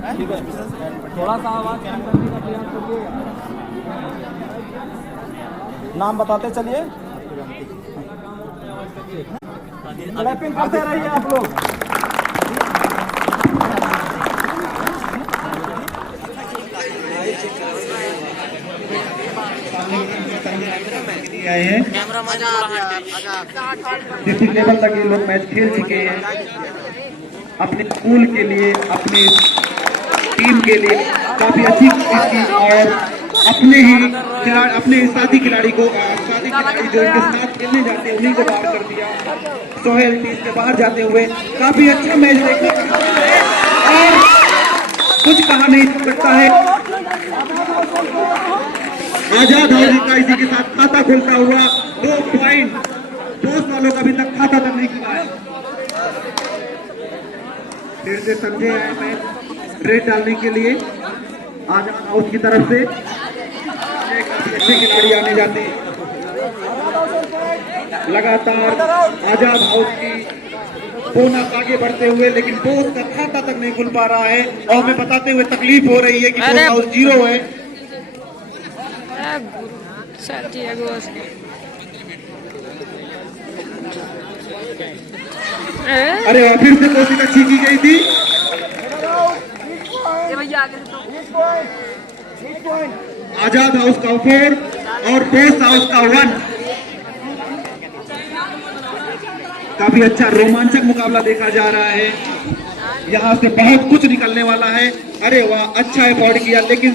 थोड़ा सा आवाज कम करने का प्रयास करिएगा। नाम बताते चलिए, क्लैपिंग करते रहिए आप लोग। आए हैं डिस्ट्रिक्ट लेवल तक ये लोग मैच खेल चुके हैं। अपने स्कूल के लिए, अपने टीम के लिए काफी अच्छी कोशिश की और अपने ही खिलाड़ी, अपने साथी खिलाड़ी जो इनके साथ खेलने जाते हैं उन्हीं को बाहर कर दिया। सोहेल टीम से बाहर जाते हुए काफी अच्छा मैच देखने को और कुछ कहा नहीं सकता है। आजाद हाउस का इसी के साथ खाता खुलता हुआ 2 पॉइंट। दोस्त वालों का अभी तक खाता तक नहीं खुला है। फिर से संजय आए मैच रेड डालने के लिए आजाद हाउस की तरफ से। काफी अच्छे खिलाड़ी आने जाते हैं लगातार आजाद हाउस की बोनस आगे बढ़ते हुए, लेकिन बोस का खाता तक नहीं खुल पा रहा है और हमें बताते हुए तकलीफ हो रही है कि बोस हाउस 0 है। अरे फिर से कोशिश अच्छी की गई थी। आजाद हाउस का 4 और बोस हाउस का 1। काफी अच्छा रोमांचक मुकाबला देखा जा रहा है। यहाँ से बहुत कुछ निकलने वाला है। अरे वाह, अच्छा एफर्ट किया, लेकिन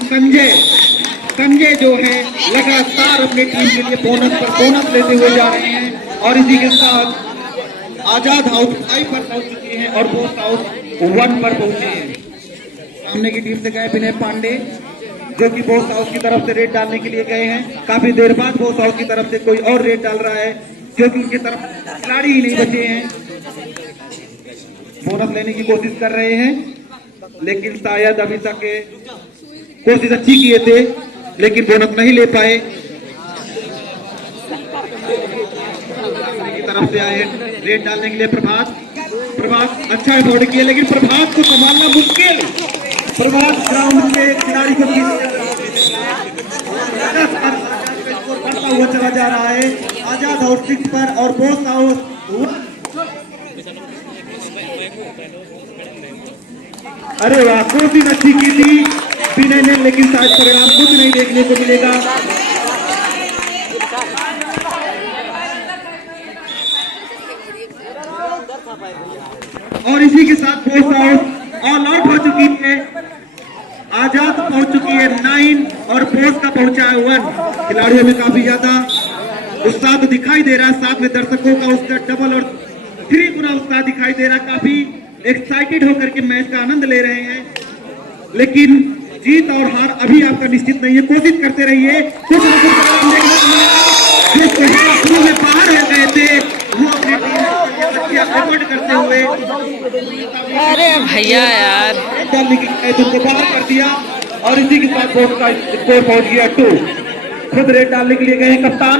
संजय जो है लगातार अपने टीम के लिए बोनस पर बोनस लेते हुए जा रहे हैं और इसी के साथ आजाद हाउस 5 पर पहुंच चुके हैं और बोस हाउस 1 पर पहुंचे हैं। सामने की टीम से गए विनय पांडे जो कि बोस हाउस की तरफ से रेड डालने के लिए गए हैं। काफी देर बाद बोस हाउस की तरफ से कोई और रेड डाल रहा है क्योंकि उनकी तरफ खिलाड़ी ही नहीं बचे हैं। बोनस लेने की कोशिश कर रहे हैं, लेकिन शायद अभी तक कोशिश अच्छी किए थे लेकिन बोनस नहीं ले पाए। की तरफ से आए रेड डालने के लिए प्रभात अच्छा एफर्ट किया, लेकिन प्रभात को संभालना मुश्किल। प्रभात ग्राउंड के खिलाड़ी को बढ़ता हुआ चला जा रहा है। आजाद हाउस 6 पर और बोस हाउस 1। अरे वाह, कोशिश अच्छी की थी विनय ने, लेकिन शायद परिणाम कुछ नहीं देखने को मिलेगा। और इसी के साथ बोस हाउस ऑल आउट हो चुकी है। आजाद पहुंच चुकी है 9 और बोस का पहुंचा है 1। खिलाड़ियों में काफी ज्यादा उत्साह तो दिखाई दे रहा है, साथ में दर्शकों का उसका डबल और 3 गुना उत्साह दिखाई दे रहा है। काफी एक्साइटेड होकर के मैच का आनंद ले रहे हैं, लेकिन जीत और हार अभी आपका निश्चित नहीं है। कोशिश करते रहिए, कुछ न कुछ शुरू में बाहर हो गए थे वो अपनी टीम करते हुए। अरे भैया यार, तुमको बाहर कर दिया और इसी के साथ बोर्ड का स्कोर पहुंच गया 2। खुद रेड डालने के लिए गए हैं कप्तान,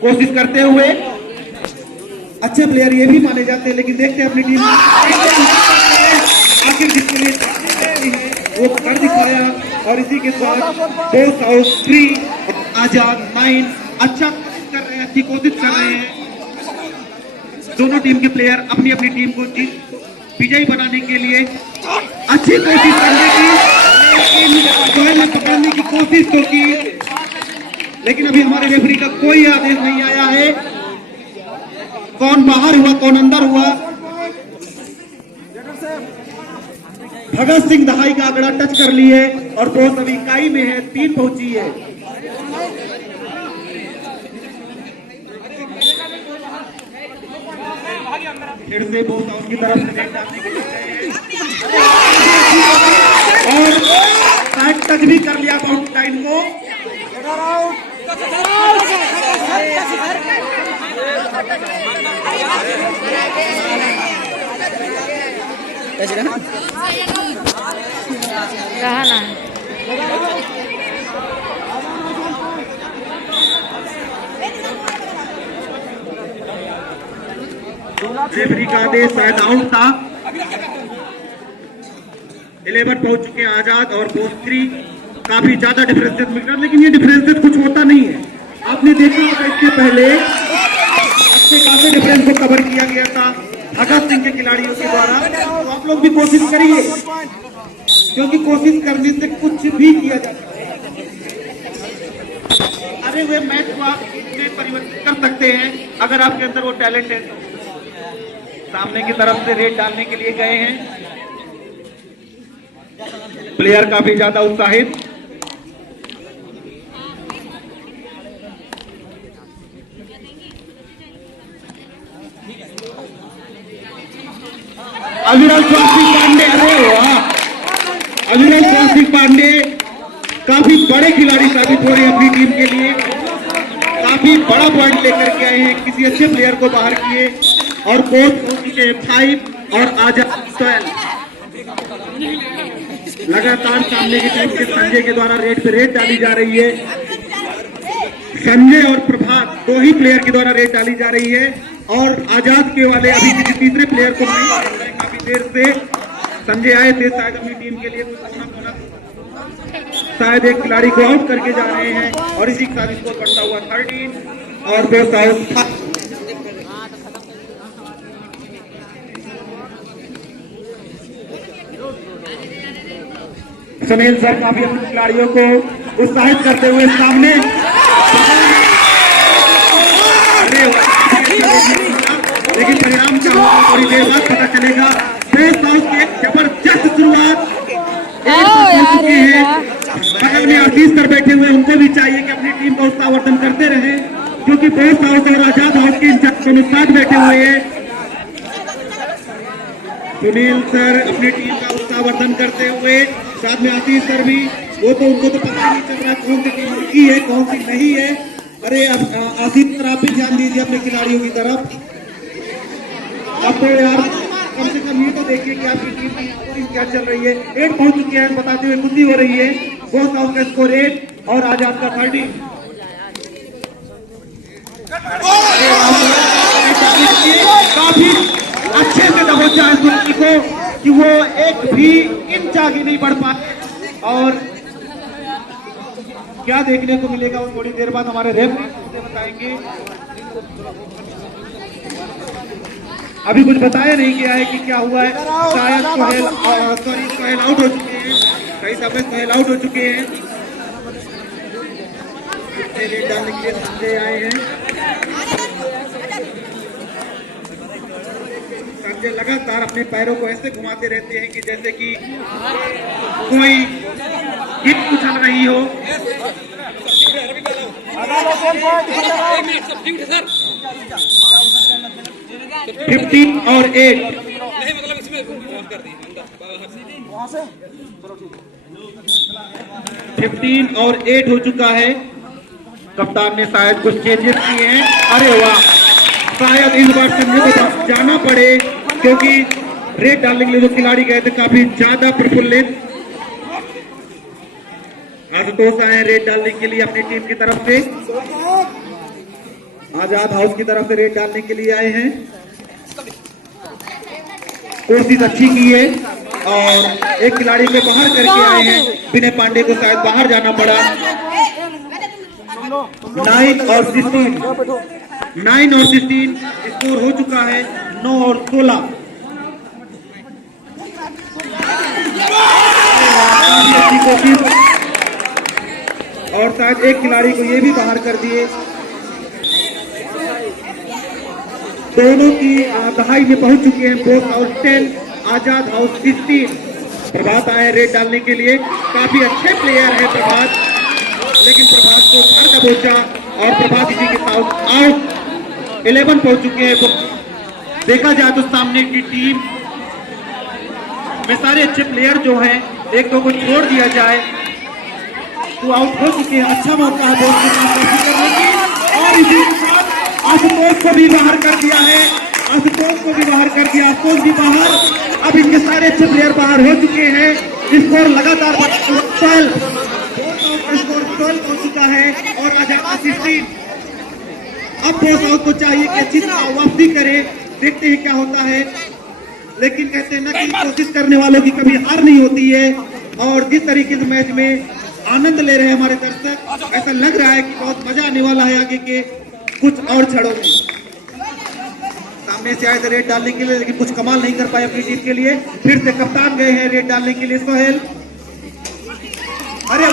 कोशिश करते हुए। अच्छे प्लेयर ये भी माने जाते हैं, लेकिन देखते हैं अपनी टीम आखिर जिसके लिए वो कर दिखाया। और इसी के साथ बोस हाउस 3 आजाद 9 अच्छा कर रहे हैं, अच्छी कोशिश कर रहे हैं। दोनों टीम के प्लेयर अपनी अपनी टीम को विजयी बनाने के लिए अच्छी कोशिश करने की, लेकिन पकड़ने की कोशिश तो की, लेकिन अभी हमारे रेफरी का कोई आदेश नहीं आया है। कौन बाहर हुआ कौन अंदर हुआ। भगत सिंह दहाई का आंकड़ा टच कर ली है और बोस अभी इकाई में है, 3 पहुंची है। फिर से बोस हाउस की तरफ से और टच भी कर लिया बाउंड्री लाइन को। कहा ना रेफरी का आदेश शायद आउट था। 11 पहुंच चुके हैं आजाद और पोस्ट 3 काफी ज्यादा डिफरेंसेस मिल रहा है, लेकिन ये डिफरेंसेस कुछ होता नहीं है। आपने देखा होगा इसके पहले अच्छे खासे डिफरेंस को कवर किया गया था भगत सिंह के खिलाड़ियों के द्वारा। तो आप लोग भी कोशिश करिए, क्योंकि कोशिश करने से कुछ भी किया जा सकता है। अरे वे मैच को आप इसमें परिवर्तित कर सकते हैं अगर आपके अंदर वो टैलेंट है। सामने की तरफ से रेड डालने के लिए गए हैं प्लेयर, काफी ज्यादा उत्साहित। अविरल स्वास्तिक पांडे, अरे वाह, अविरल स्वास्तिक पांडे काफी बड़े खिलाड़ी साबित हो रहे हैं अपनी टीम के लिए। काफी बड़ा पॉइंट लेकर के आए हैं, किसी अच्छे प्लेयर को बाहर किए और कोच 5 और आजाद 12। लगातार सामने की टीम के संजय के द्वारा रेड पे रेड डाली जा रही है। संजय और प्रभात दो ही प्लेयर के द्वारा रेड डाली जा रही है और आजाद के वाले अभी किसी तीसरे प्लेयर को नहीं डाल रहे हैं। काफी देर से संजय आए थे, शायद अपनी टीम के लिए शायद एक खिलाड़ी को आउट करके जा रहे हैं और इसी के साथ स्कोर बढ़ता हुआ 13 और 2 सुनील सर काफी अपने खिलाड़ियों को उत्साहित करते हुए सामने, लेकिन परिणाम क्या होगा थोड़ी देर बाद पता चलेगा। की एक जबरदस्त शुरुआत चुकी है। बगल में आशीष सर बैठे हुए, उनको भी चाहिए कि अपनी टीम का उत्साहवर्धन करते रहे, क्योंकि बहुत साउथ और आजाद हाउस के इंचार्ज साथ बैठे हुए हैं। सुनील सर अपनी टीम का उत्साहवर्धन करते हुए, साथ में आशीष सर भी, वो तो उनको तो पता नहीं चल रहा कौन सी टीम की है कौन सी नहीं है। अरे आशीष सर आप भी ध्यान दीजिए अपने खिलाड़ियों की तरफ। अब तो यार कम से कम ये तो देखिए कि आपकी टीम की स्कोरिंग क्या चल रही है। 8 पहुंच चुके हैं बताते हुए खुशी हो रही है। बोथ आउट का स्कोर 8 और आजाद का 30। काफी अच्छे से दबोचा है सुनील को कि वो एक भी इंच आगे नहीं बढ़ पाए। और क्या देखने को मिलेगा वो थोड़ी देर बाद हमारे रेफरी बताएंगे। अभी कुछ बताया नहीं गया है कि क्या हुआ है। शायद सोहेल आउट हो चुके हैं, कई दफे सोहेल आउट हो चुके हैं। रेड डालने के लिए संजय आए हैं। संजय लगातार अपने पैरों को ऐसे घुमाते रहते हैं कि जैसे कि कोई हिट उछल रही हो। 15 और 8 15 और 8 हो चुका है। कप्तान ने शायद कुछ चेंजेस किए हैं। अरे वाह, शायद इस बार संजय को जाना पड़े, क्योंकि रेड डालने के लिए जो खिलाड़ी गए थे काफी ज्यादा प्रफुल्लित। आशुतोष आए रेड डालने के लिए अपनी टीम की तरफ से, आजाद हाउस की तरफ से रेड डालने के लिए आए हैं। कोशिश अच्छी की है और एक खिलाड़ी को बाहर करके आए हैं। विनय पांडे को शायद बाहर जाना पड़ा। 9 और 16 स्कोर हो चुका है। 9 और 16। अच्छी कोशिश और शायद एक खिलाड़ी को ये भी बाहर कर दिए। दोनों की दहाई में पहुंच चुके हैं। बोथ हाउस 10, आजाद हाउस 16। प्रभात आए रेड डालने के लिए। काफी अच्छे प्लेयर है प्रभात, लेकिन प्रभात को घर दबोचा और प्रभात इसी के साथ आउट। 11 पहुंच चुके हैं। देखा जाए तो सामने की टीम में सारे अच्छे प्लेयर जो हैं, एक दो को छोड़ दिया जाए तो आउट हो चुके हैं। अच्छा मौका है करने की और इसी के साथ आशुतोष को भी बाहर कर दिया है। आशुतोष को भी बाहर कर दिया, आशुतोष भी बाहर। अब इनके सारे अच्छे प्लेयर बाहर हो चुके हैं। स्कोर लगातार 12 हो चुका है और आजाद 16। अब बोथ आउट को चाहिए कि अच्छी तरह वापसी करे। देखते हैं क्या होता है। लेकिन कहते हैं ना कि कोशिश करने वालों की कभी हार नहीं होती है। और जिस तरीके से मैच में आनंद ले रहे हैं हमारे दर्शक, ऐसा लग रहा है कि बहुत मजा आने वाला है आगे के कुछ और क्षणों में। सामने से आए थे रेड डालने के लिए, लेकिन कुछ कमाल नहीं कर पाए अपनी टीम के लिए। फिर से कप्तान गए हैं रेड डालने के लिए, सोहेल। अरे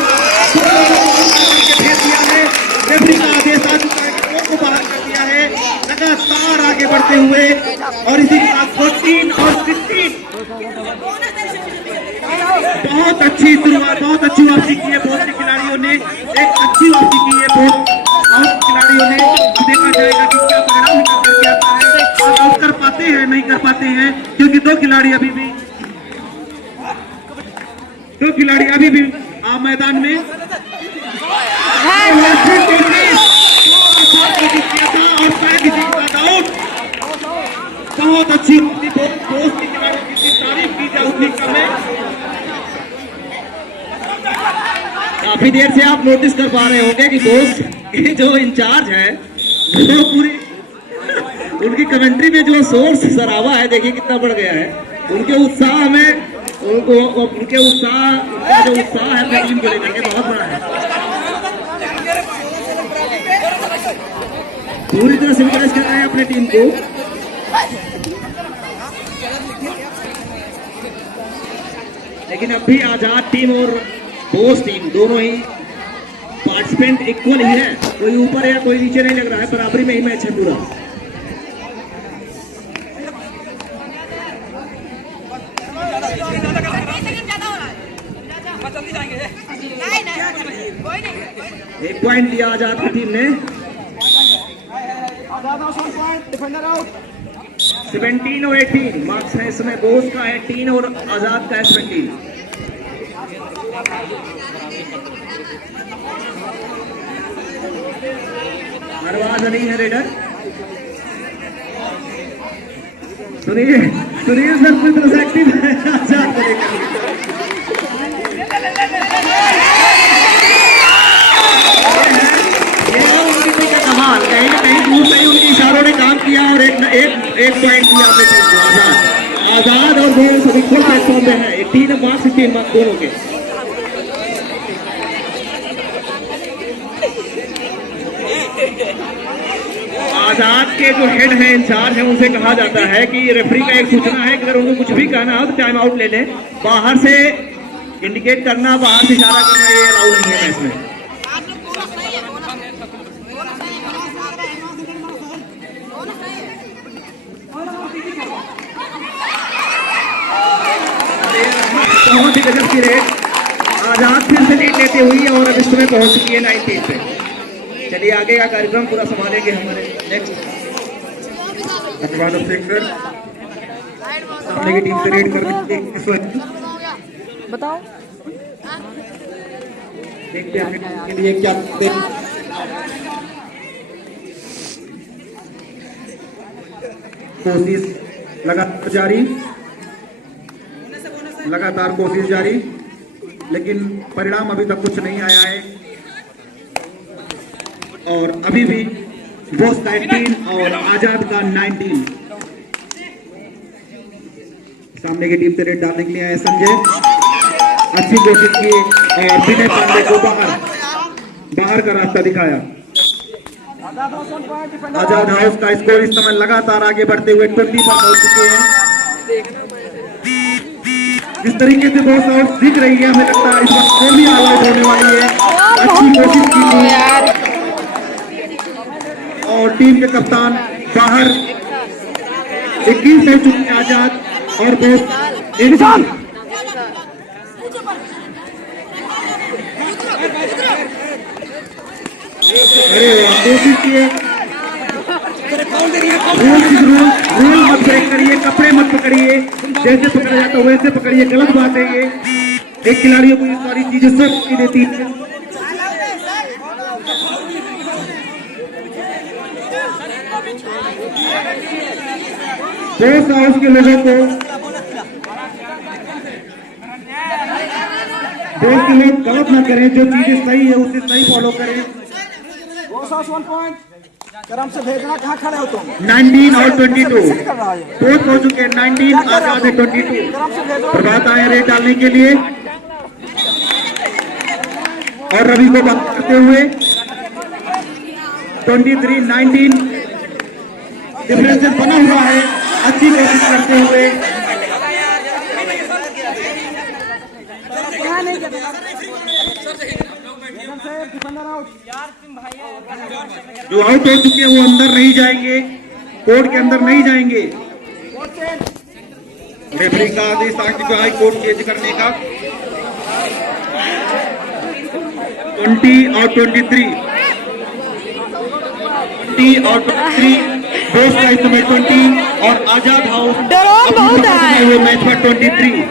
भेज दिया है, रेफरी का आदेश आ चुका है कि को बाहर कर दिया है। लगातार आगे बढ़ते हुए और इसी के साथ 14 और 16 बहुत अच्छी शुरुआत, बहुत अच्छी वापसी की है बहुत से खिलाड़ियों ने, एक अच्छी वापसी की है बहुत खिलाड़ियों ने। देखा जाएगा कि क्या परिणाम निकल करके आता है, और आउट कर पाते हैं नहीं कर पाते हैं, क्योंकि दो खिलाड़ी अभी भी मैदान में। बहुत अच्छी दोस्त की खिलाड़ियों की तारीफ की जाए उतनी कम है। काफी देर से आप नोटिस कर पा रहे होंगे कि दोस्त के जो इंचार्ज है वो पूरी उनकी कमेंट्री में जो शोर शराबा है, देखिए कितना बढ़ गया है। उनके उत्साह में उनका जो उत्साह है अपनी टीम को लेकर के बहुत बड़ा है। पूरी तरह से विकास कर रहे हैं अपनी टीम को। लेकिन अब भी आजाद टीम और बोस टीम दोनों ही पार्टिसिपेंट इक्वल ही है, कोई ऊपर या कोई नीचे नहीं लग रहा है, बराबरी में ही मैच है पूरा। एक पॉइंट लिया आजाद की टीम ने। 17 और 18 मार्क्स है इसमें। बोस का है 3 और आजाद का है 17। हरवाज नहीं है रेडर। सुनिए सर पूरी तरह से एक्टिव है आजाद को लेकर। कमाल कहीं ना कहीं दूर से ही उनके इशारों ने काम किया और एक पॉइंट दिया अपने टीम को। आजाद और वो सभी फुल प्लेटफॉर्म में है, 18 मार्क्स 16 मार्क्स दोनों के। आजाद के जो हेड है, इंचार्ज है, उनसे कहा जाता है कि रेफरी का एक सूचना है कि अगर उनको कुछ भी कहना हो तो टाइम आउट ले लें। बाहर से इंडिकेट करना, बाहर से इशारा करना ये अलाउ नहीं है मैच में। बहुत ही गजब की रेड। आजाद फिर से लीड लेते हुई और अब इस समय पहुंच चुकी है 19 पे। चलिए आगे का कार्यक्रम पूरा संभालेंगे हमारे नेक्स्ट सिंह सर। सामने की टीम से रेड कर बताओ देखते हैं के लिए क्या कोशिश लगातार कोशिश जारी, लेकिन परिणाम अभी तक कुछ नहीं आया है। और अभी भी बोस का 18 और आजाद का 19। सामने की टीम से रेड डालने के लिए आए संजय। अच्छी कोशिश की और विनय पांडे को बाहर का रास्ता दिखाया। आजाद हाउस का स्कोर इस समय लगातार आगे बढ़ते हुए 20 पर पहुंच चुके हैं। जिस तरीके से बहुत आउट दिख रही है, हमें लगता है इस वक्त और भी आउट होने वाली है। अच्छी कोशिश की और टीम के कप्तान बाहर। 21 हो चुके हैं आजाद और बोस एक साल। अरे कोशिश किए, रूल मत ब्रेक करिए, कपड़े मत पकड़िए, जैसे पकड़ा जाता है वैसे पकड़िए, गलत बात है ये। एक खिलाड़ियों को ये सारी चीजें सख्त की देती है। बोस हाउस के लोगों को, बोस के लोग गलत ना करें, जो चीजें सही है उसे सही फॉलो करें। Bose house 1 point. क्रम से भेजना, कहाँ खड़े हो तुम? 19 और 22 कैसे कर रहा है ये? बोथ हो चुके हैं। 19 आजाद है 22। क्रम से भेजो। प्रभात आए रेड डालने के लिए और रवि को बात करते हुए 23-19 डिफरेंस बना हुआ है। अच्छी कोशिश करते हुए जो आउट हो चुके हैं वो अंदर नहीं जाएंगे, कोर्ट के अंदर नहीं जाएंगे। रेफरी का आदेश था कि जो हाई कोर्ट चेंज करने का। 20 और 23 20 और 23 बोस का इस समय 20 और आजाद हाउस ड्रोन बहुत है। हुए मैच पर 23।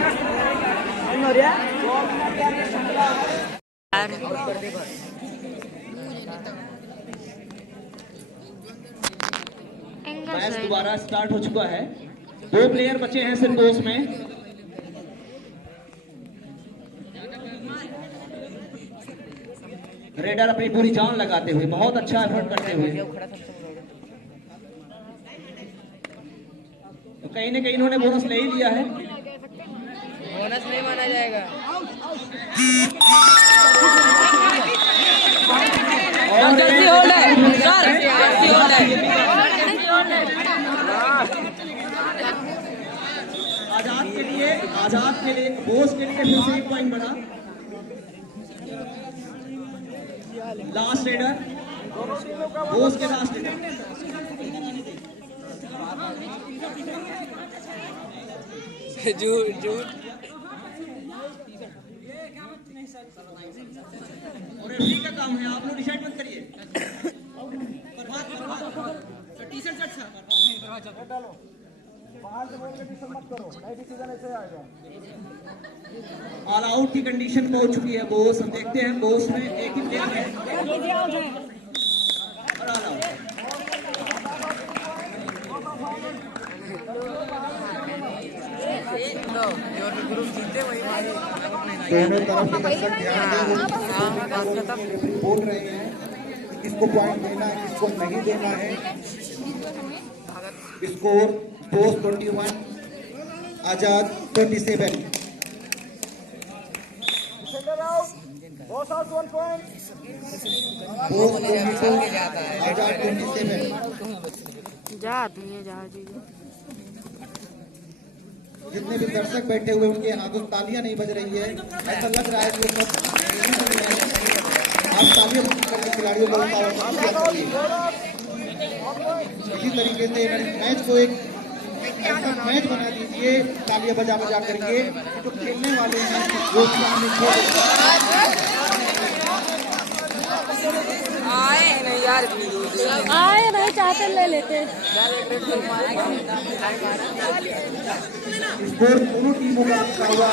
मैच दोबारा स्टार्ट हो चुका है। 2 प्लेयर बचे हैं सिर्फ बोस में। रेडर अपनी पूरी जान लगाते हुए, बहुत अच्छा एफर्ट करते हुए, तो कहीं ना कहीं इन्होंने बोनस ले ही लिया है। बोनस नहीं माना जाएगा। और जल्दी होल्ड है सर, जल्दी होल्ड है। आजाद के लिए बोस के लिए फिर से 1 पॉइंट बढ़ा। लास्ट रेडर बोस के लास्ट रेडर झूठ और रेफरी का काम है, आप लोग डिसाइड मत करिए। टी शर्ट बाहर से बोल के डिसीजन मत करो, नहीं डिसीजन ऐसे आएगा। ऑल आउट की कंडीशन पहुंच चुकी है बोस। हम देखते हैं बोस में एक ही प्लेयर है और ऑल आउट। दोनों तरफ के दर्शक ध्यान दें, बोल रहे हैं किसको पॉइंट देना है, किसको नहीं देना है। Score Bose 21 Azad 27। Bose out 1 point. Bose 22 Azad 27। जा दिए जा जी। जितने भी दर्शक बैठे हुए उनके हाथों तालियां नहीं बज रही है। ऐसा लग रहा है कि सब आप तालियां करके खिलाड़ियों को इसी तरीके से मैच को एक ऐसा मैच बना दीजिए तालियां बजा बजा करके, जो खेलने वाले हैं वो आए नहीं चाहते ले लेते। स्कोर दोनों टीमों का अच्छा हुआ।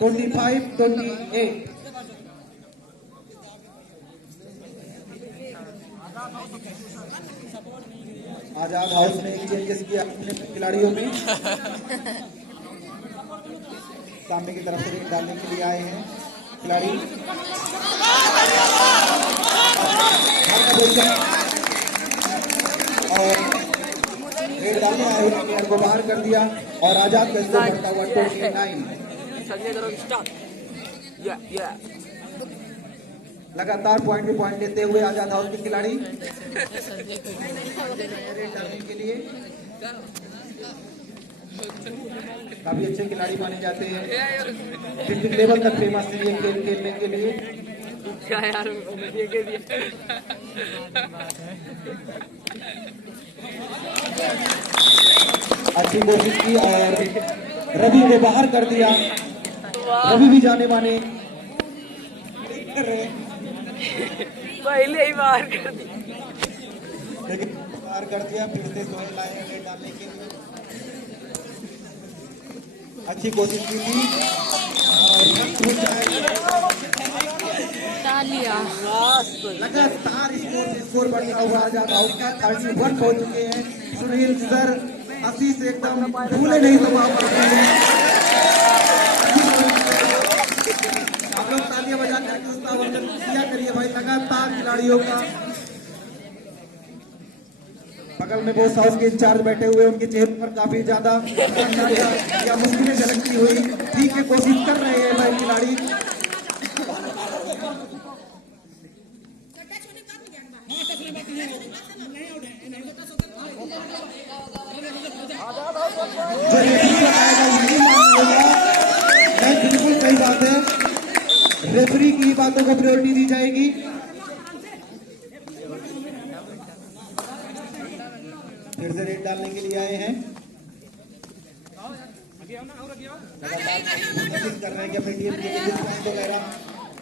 25-28 आजाद हाउस ने एक चेंजेस किया अपने खिलाड़ियों में। सामने की तरफ से रेड डालने के लिए आए हैं खिलाड़ी। और रेड डालने आए हुए प्लेयर को बाहर कर दिया और आजाद का स्कोर बढ़ता हुआ 29। लगातार पॉइंट पे पॉइंट लेते हुए आजाद हाउस के खिलाड़ी रेड डालने के लिए काफी अच्छे खिलाड़ी माने जाते हैं। डिस्ट्रिक्ट लेवल तक फेमस है ये खेल खेलने के लिए। क्या यार अच्छी कोशिश की और रवि को बाहर कर दिया। रवि भी जाने माने पहले ही बाहर कर दिया, लेकिन बाहर कर दिया। फिर से सोहेल आए रेड डालने के लिए। अच्छी कोशिश की थी और तालिया लगातार स्कोर बढ़ता हुआ आजाद हाउस का 31 हो चुके हैं। सुनील सर आशीष एकदम भूले नहीं तो वापस आप लोग तालियां बजा करके उसका अवलोकन किया करिए भाई। लगातार खिलाड़ियों का बगल में बॉस हाउस के इंचार्ज बैठे हुए, उनके चेहरे पर काफी ज्यादा या मुश्किलें झलकती हुई ठीक है कोशिश कर रहे हैं भाई खिलाड़ी। बिल्कुल सही बात है, रेफरी की बातों को प्रायोरिटी दी जाएगी। फिर से रेड डालने के लिए आए हैं, कोशिश कर रहे हैं कि अपनी टीम के लिए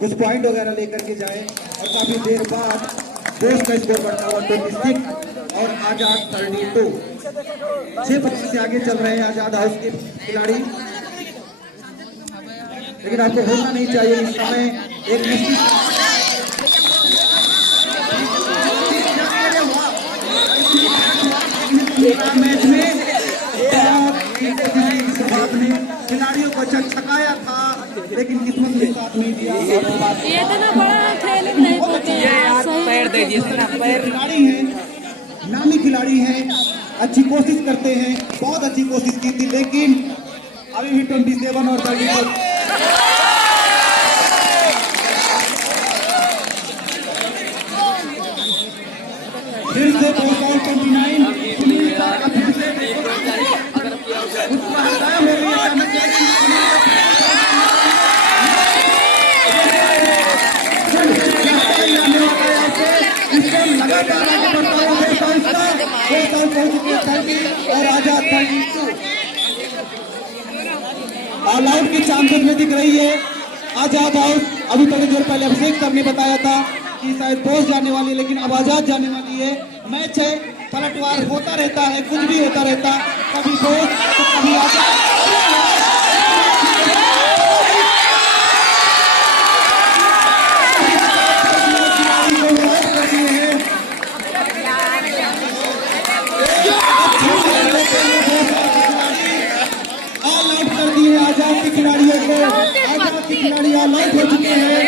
कुछ पॉइंट वगैरह लेकर के जाए। और काफी देर बाद दोस्त का स्कोर बढ़ता हुआ 26 और आजाद 32। 6 पॉइंट से आगे चल रहे हैं आजाद हाउस के खिलाड़ी। लेकिन आपको भूलना नहीं चाहिए इस समय एक निश्चित मैच में ने खिलाड़ियों को छकाया था, लेकिन किस्मत ने साथ नहीं दिया। ये इतना बड़ा खेल नहीं पैर दे दिए खिलाड़ी हैं, नामी खिलाड़ी हैं, अच्छी कोशिश करते हैं, बहुत अच्छी कोशिश की थी, लेकिन अभी भी 27 और 34 फिर से 29 लगातार आगे बढ़ता और आजाद 32 ऑल आउट की चांसेस में दिख रही है आजाद हाउस। अभी थोड़ी देर पहले अभिषेक सर ने बताया था कि शायद बॉस जाने वाली है, लेकिन अब आजाद जाने वाली है। मैच है, पलटवार होता रहता है, कुछ भी होता रहता, कभी बॉस तो कभी आजाद। ऑल आउट कर दिए आजाद के खिलाड़ियों को। आजाद के खिलाड़ी ऑल आउट हो चुके हैं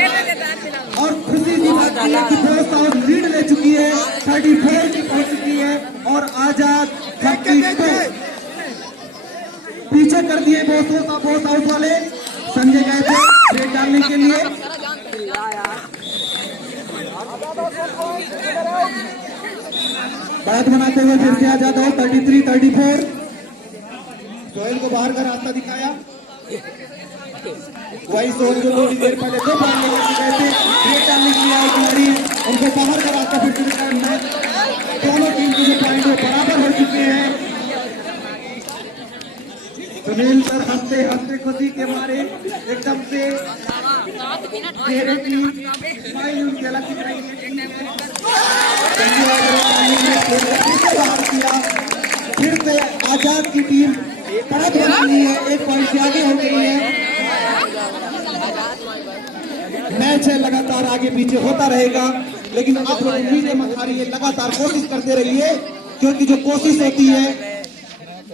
और खुशी की बात है कि बॉस हाउस लीड ले चुकी है, 34 की पहुंच चुकी है और आजाद 32 पीछे कर दिए बॉस हाउस वाले। संजय गए थे रेड डालने के लिए, बढ़त बनाते हुए फिर से आजाद हाउस 33 34। सोहेल को बाहर का रास्ता दिखाया, वही सोहेल जो थोड़ी देर पहले 2 पॉइंट लेकर गए थे रेड डालने के लिए आए खिलाड़ी, उनको बाहर का रास्ता फिर से दिखाया। दोनों टीम के जो पॉइंट वो बराबर हो चुके हैं। सुनील सर हंसते हंसते खुशी के मारे एकदम से चेहरे की स्माइल उनकी अलग दिख रही है। बाहर किया, फिर से आजाद की टीम बढ़त बना ली है, 1 पॉइंट से आगे हो गई है। मैच है, लगातार आगे पीछे होता रहेगा, लेकिन आप लोग उम्मीदें मत हारिए, लगातार कोशिश करते रहिए, क्योंकि जो कोशिश होती है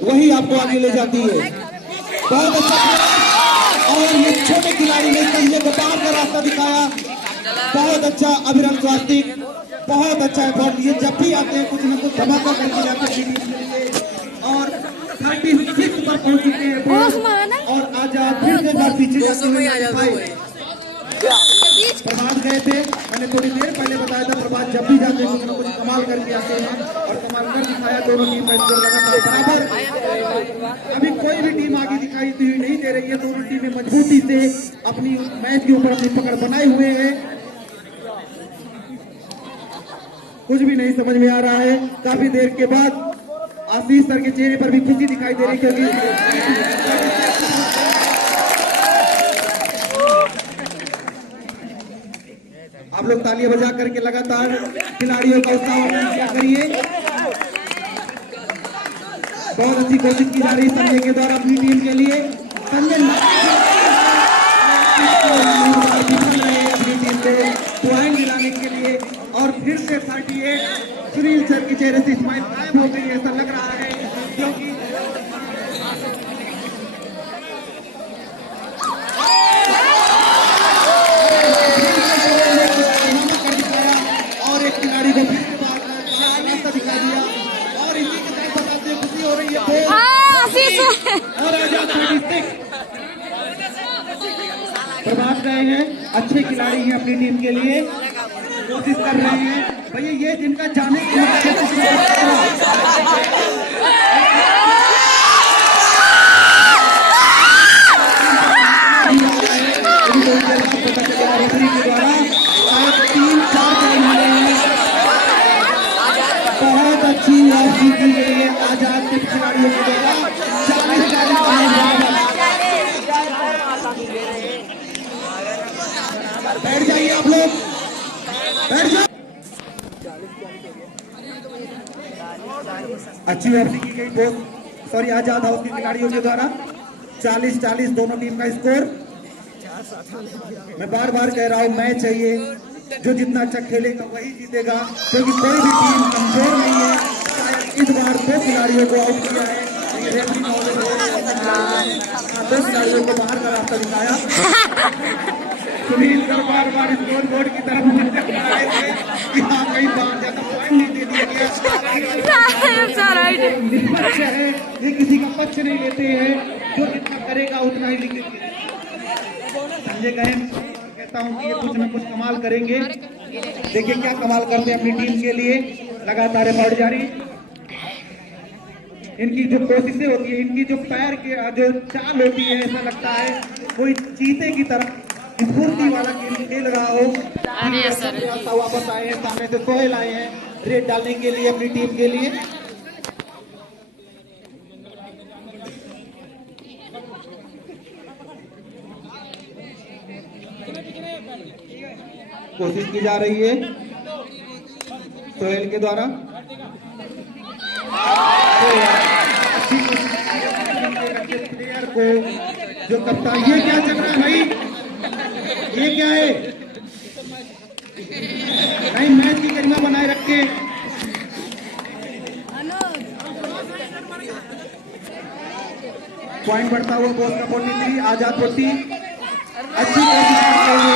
वही आपको आगे ले जाती है। बहुत अच्छा, और ये छोटे खिलाड़ी ने संजय को बाहर का रास्ता दिखाया, बहुत अच्छा। अभिराम स्वास्तिक बहुत अच्छा एफर्ट, ये जब भी आते हैं कुछ न कुछ धमाका करके जाते हैं और 36 पर पहुंच चुके हैं और आजाद फिर से बार पीछे जाते हुए प्रभात गए थे। मैंने थोड़ी देर पहले बताया था प्रभात जब भी जाते हैं कुछ न कुछ कमाल करके आते हैं और कमाल कर दिखाया। दोनों टीम मैच को लगातार बराबर, अभी कोई भी टीम आगे दिखाई नहीं दे रही है। दोनों टीमें मजबूती से अपनी मैच के ऊपर अपनी पकड़ बनाए हुए हैं, कुछ भी नहीं समझ में आ रहा है। काफी देर के बाद आशीष सर के चेहरे पर भी खुशी दिखाई दे रही, क्योंकि आप लोग तालियां बजा करके लगातार खिलाड़ियों का उत्साह क्या करिए। बहुत अच्छी कोशिश की जा रही है संजय के द्वारा अपनी टीम के लिए। संजय अपनी टीम से पॉइंट और फिर से 38 सुनील सर के चेहरे से स्माइल गायब हो गई ऐसा लग रहा है, क्योंकि और एक खिलाड़ी को फिर से रास्ता दिखा दिया और इसी के साथ बताते हुए खुशी हो रही है और आजाद 36 प्रभात गए हैं, अच्छे खिलाड़ी हैं अपनी टीम के लिए, कोशिश कर रहे हैं भैया ये जिनका जाने के बहुत अच्छी वापसी की गई है आजाद के खिलाड़ियों के द्वारा 40 बैठ जाइए आप लोग, बैठ जाओ। अच्छी वापसी की गई बहुत सॉरी आजाद हाउस के खिलाड़ियों के द्वारा 40-40 दोनों टीम का स्कोर। मैं बार बार कह रहा हूं मैच चाहिए, जो जितना अच्छा खेलेगा वही जीतेगा, क्योंकि कोई भी टीम कमजोर नहीं है। शायद इस बार 2 खिलाड़ियों को आउट किया है, रेफरी ने 2 खिलाड़ियों को बाहर का रास्ता दिखाया। सुनील सर बार बार स्कोर बोर्ड की तरफ यहाँ कहीं बाहर जाकर पॉइंट नहीं दे दिया गया। निष्पक्ष है, ये किसी का पक्ष नहीं लेते हैं, जो जितना करेगा उतना ही लिखेंगे। संजय गहन कहता हूँ कि ये कुछ न कुछ कमाल करेंगे, देखिए क्या कमाल करते हैं अपनी टीम के लिए। लगातार एफर्ट जारी, इनकी जो कोशिशें होती है, इनकी जो पैर की जो चाल होती है, ऐसा लगता है कोई चीते की तरह स्फूर्ति वाला खेल रहा हो। वापस आए हैं, सामने से सोहेल आए हैं रेड डालने के लिए अपनी टीम के लिए। कोशिश की जा रही है सोहेल के द्वारा, प्लेयर को जो कप्तान, ये क्या चल रहा है भाई, ये क्या है भाई, मैच की गरिमा बनाए रखे। पॉइंट बढ़ता हुआ बॉस का 43 आजाद 40। अच्छी कोशिश करते हुए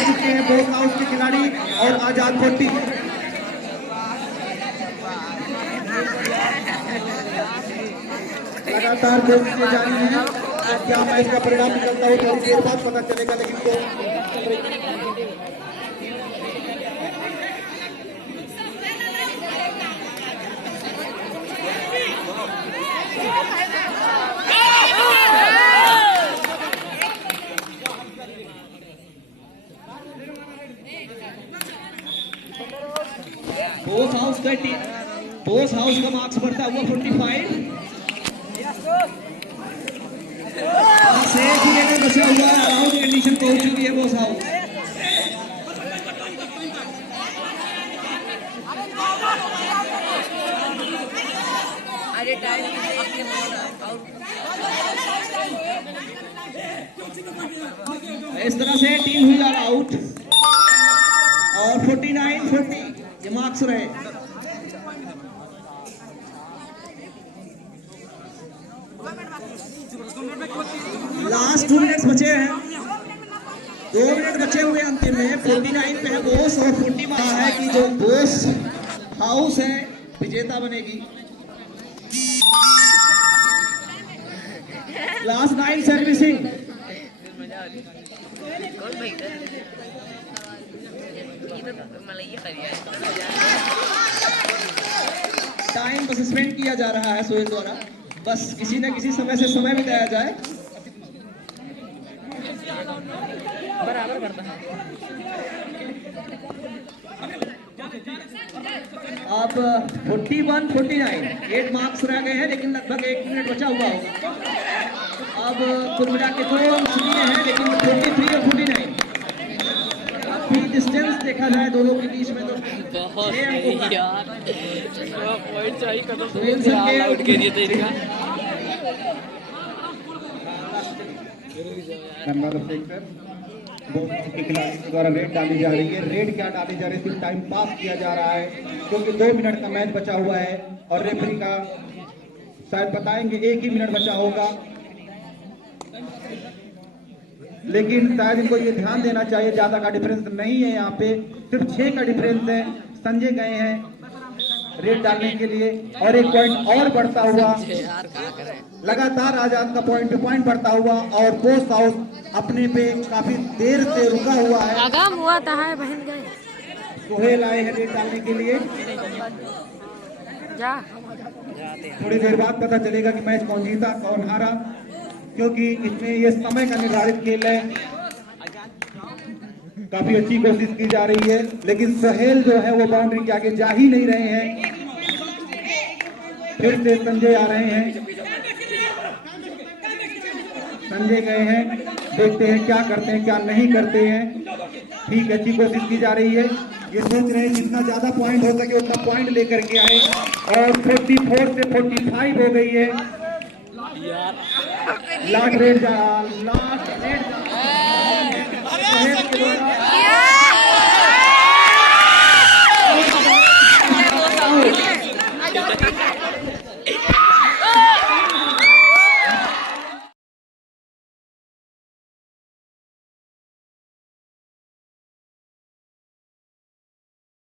चुके हैं बॉस हाउस के खिलाड़ी और आजाद 40। लगातार कोशिशें जारी हैं, क्या मैच का परिणाम निकलता हो थोड़ी देर बाद पता चलेगा, लेकिन तो बोस हाउस का मार्क्स बढ़ता हुआ 45 से बचा हुआ आउट कंडीशन पहुंच चुकी है बोस हाउस। इस तरह से टीम हुई ऑल आउट और 49-40 ये मार्क्स रहे। लास्ट 2 मिनट्स बचे हैं, 2 मिनट बचे हुए अंतिम में। 49 पे है बोस और 40 में है कि जो बोस हाउस है विजेता बनेगी। Last 9 servicing. टाइम को सस्पेंड किया जा रहा है सोहेल द्वारा, बस किसी न किसी समय से समय बिताया जाए। बराबर करता है। अब 41-49 8 मार्क्स रह गए हैं, लेकिन लगभग 1 मिनट बचा हुआ होगा। अब कुल मिला के 2 सुनिए हैं, लेकिन 43 और 49 काफी डिस्टेंस देखा जाए दोनों के बीच में तो बहुत यार पॉइंट चाहिए कदम सुनील सर के आउट के लिए देखा। धन्यवाद सर। के खिलाड़ी के द्वारा रेड डाली जा रही है। रेड क्या डाली जा रही है, सिर्फ टाइम पास किया जा रहा है क्योंकि 2 मिनट का मैच बचा हुआ है और रेफरी का शायद बताएंगे 1 ही मिनट बचा होगा, लेकिन शायद इनको ये ध्यान देना चाहिए ज्यादा का डिफरेंस नहीं है, यहाँ पे सिर्फ 6 का डिफरेंस है। संजय गए हैं रेड डालने के लिए और 1 पॉइंट और बढ़ता हुआ, यार क्या करें। लगातार आजाद का पॉइंट पे पॉइंट बढ़ता हुआ और पोस्ट हाउस अपने पे काफी देर से रुका हुआ है। आगाम हुआ था है बहन गए सोहेल आए हैं रेड डालने के लिए। जा थोड़ी देर बाद पता चलेगा कि मैच कौन जीता कौन हारा, क्योंकि इसमें ये समय का निर्धारित खेल है। काफी अच्छी कोशिश की जा रही है लेकिन सोहेल जो है वो बाउंड्री के आगे जा ही नहीं रहे हैं। फिर से संजय आ रहे हैं, संजय गए हैं, देखते हैं क्या करते हैं क्या नहीं करते हैं। ठीक अच्छी कोशिश की जा रही है, ये सोच रहे हैं जितना ज्यादा पॉइंट हो सके उतना पॉइंट लेकर के आए और 44 से 45 हो गई है। लास्ट रेड जा